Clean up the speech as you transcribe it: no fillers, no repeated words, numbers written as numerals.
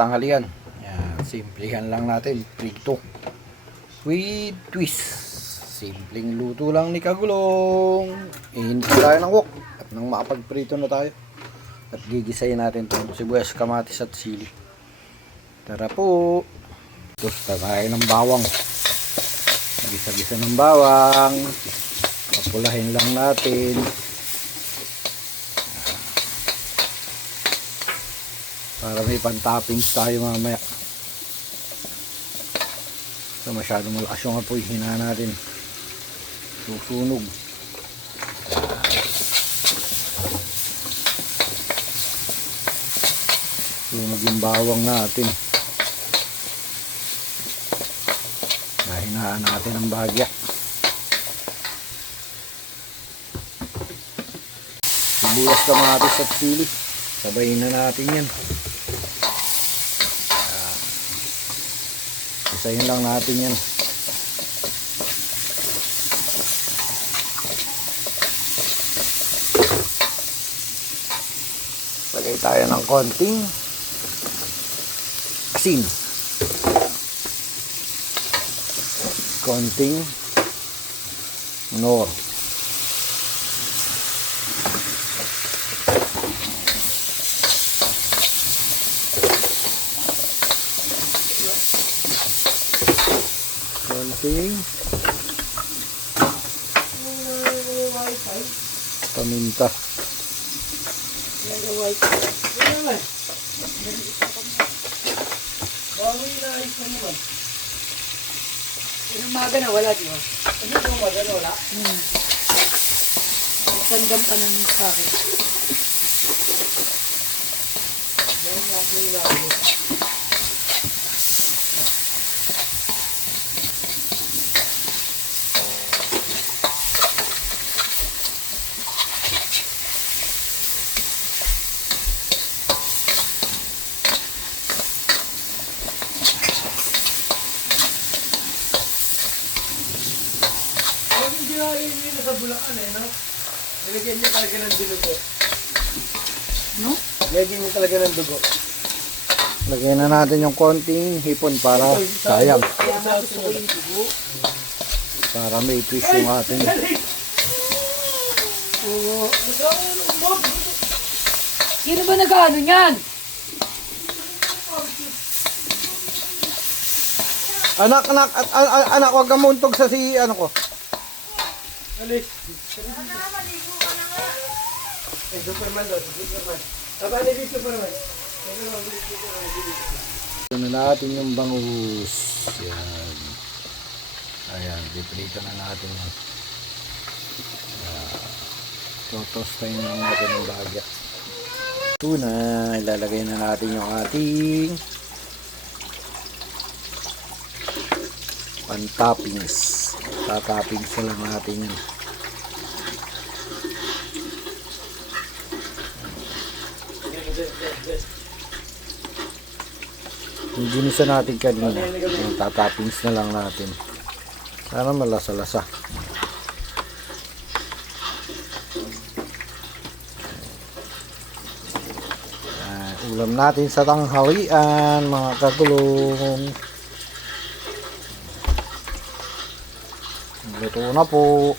tanghalian. Yan, simplihan lang natin, prito with twist. Simpleng luto lang ni Kagulong. Ihinto tayo ng wok at nang makapagprito na tayo. At gigisayin natin itong sibuyas, kamatis at sili. Tara po. Tosta tayo ng bawang. Gisa-gisa ng bawang. Papulahin lang natin. Para may pan-toppings tayo mamaya. So masyadong malakas yung apoy, hina natin. Susunog. Sunog yung bawang natin. Hinaan natin ang bahagya. Sibuyas, kamatis at sili. Sabayin na natin yan. Isayin lang natin yan. Lagay tayo ng konting asin. Konting nor. Konting paminta. Umaga na wala, di ba? Ano yung umaga na wala? Tandam ka ng sa akin. Dahil nga po yung lalo. Hindi na sa Bulacan no? Nilagyan niya talaga ng dugo. No? Nilagyan niya talaga ng dugo. Lagyan na natin yung konting hipon para sayang. Kaya nga gusto ko yung dugo. Para may twist yung ating. Oo. Sino ba nag-ano niyan? Anak, wag kang muntog sa si ano ko. Alis. Eh, Superman daw. Superman. Taba na si Superman. Ito na natin yung bangus. Yan. Ayan, diprito na natin yan. Totostahin lang natin yung bagya. Ito na, ilalagay na natin yung ating pan-toppings. Tatoppings na lang natin yan. Yung ginisa natin kanina, yung tatoppings na lang natin. Para malasa-lasa. Ulam natin sa tanghalian, mga kagulong. Luto na po.